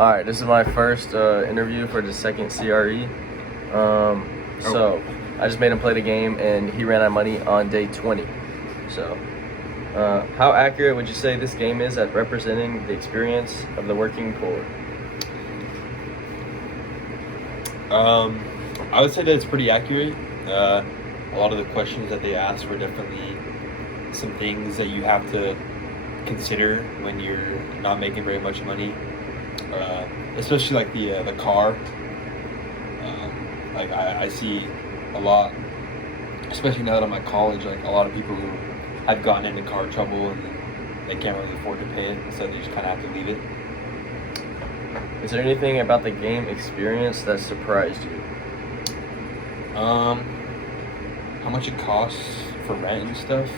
All right, this is my first interview for the second CRE. So I just made him play the game, and he ran out of money on day 20. So, how accurate would you say this game is at representing the experience of the working poor? I would say that it's pretty accurate. A lot of the questions that they asked were definitely some things that you have to consider when you're not making very much money, especially like the car. Like I see a lot, especially now that I'm at college, like a lot of people who have gotten into car trouble and they can't really afford to pay it, so they just kind of have to leave it. Is there anything about the game experience that surprised you? How much it costs for rent and stuff,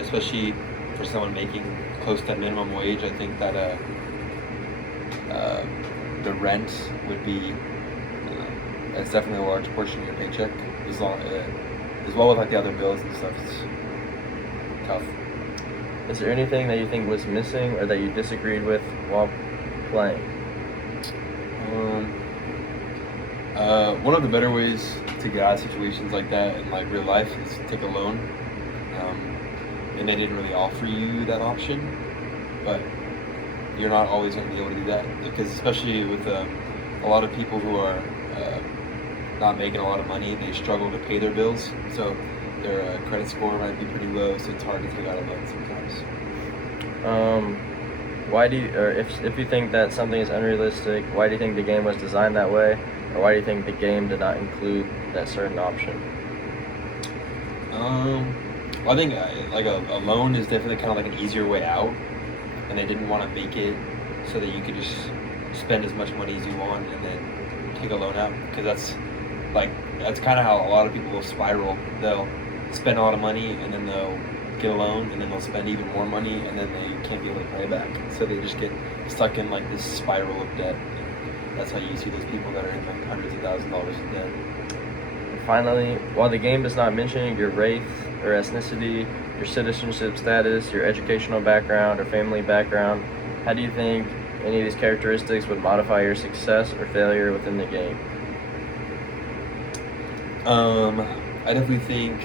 especially for someone making close to minimum wage. I think that the rent would be that's definitely a large portion of your paycheck, as well with like the other bills and stuff. It's tough. Is there anything that you think was missing or that you disagreed with while playing? One of the better ways to get out of situations like that in like real life is take a loan. And they didn't really offer you that option, but you're not always going to be able to do that, because especially with a lot of people who are not making a lot of money, they struggle to pay their bills, so their credit score might be pretty low, so it's hard to take out a loan sometimes. Why do you, or if you think that something is unrealistic, why do you think the game was designed that way, or why do you think the game did not include that certain option? Well, I think like a loan is definitely kind of like an easier way out, and they didn't want to make it so that you could just spend as much money as you want and then take a loan out, because that's kind of how a lot of people will spiral. They'll spend a lot of money and then they'll get a loan and then they'll spend even more money and then they can't be able to pay it back, so they just get stuck in like this spiral of debt. That's how you see those people that are in like hundreds of thousands of dollars in debt. And finally, while the game does not mention your race or ethnicity, your citizenship status, your educational background or family background, how do you think any of these characteristics would modify your success or failure within the game? I definitely think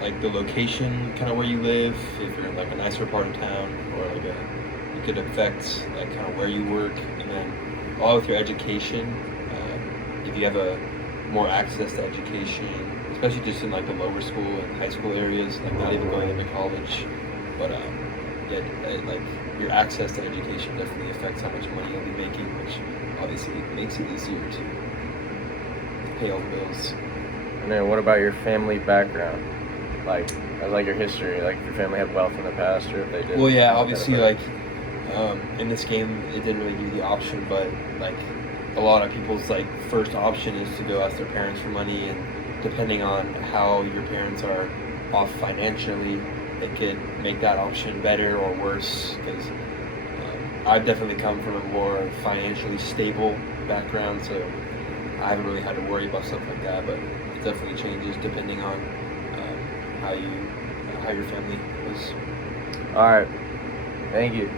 like the location, kind of where you live, if you're in like a nicer part of town, or like it could affect like kind of where you work, and then along with your education, if you have more access to education, especially just in like the lower school and high school areas, like not even going into college, but like your access to education definitely affects how much money you'll be making, which obviously makes it easier to pay all the bills. And then what about your family background? Like your history, like if your family had wealth in the past, or if they did. Well, yeah, obviously, like in this game, it didn't really give you the option, but like a lot of people's like first option is to go ask their parents for money, and depending on how your parents are off financially, it could make that option better or worse, because I've definitely come from a more financially stable background, so I haven't really had to worry about stuff like that, but it definitely changes depending on how your family was. All right. Thank you.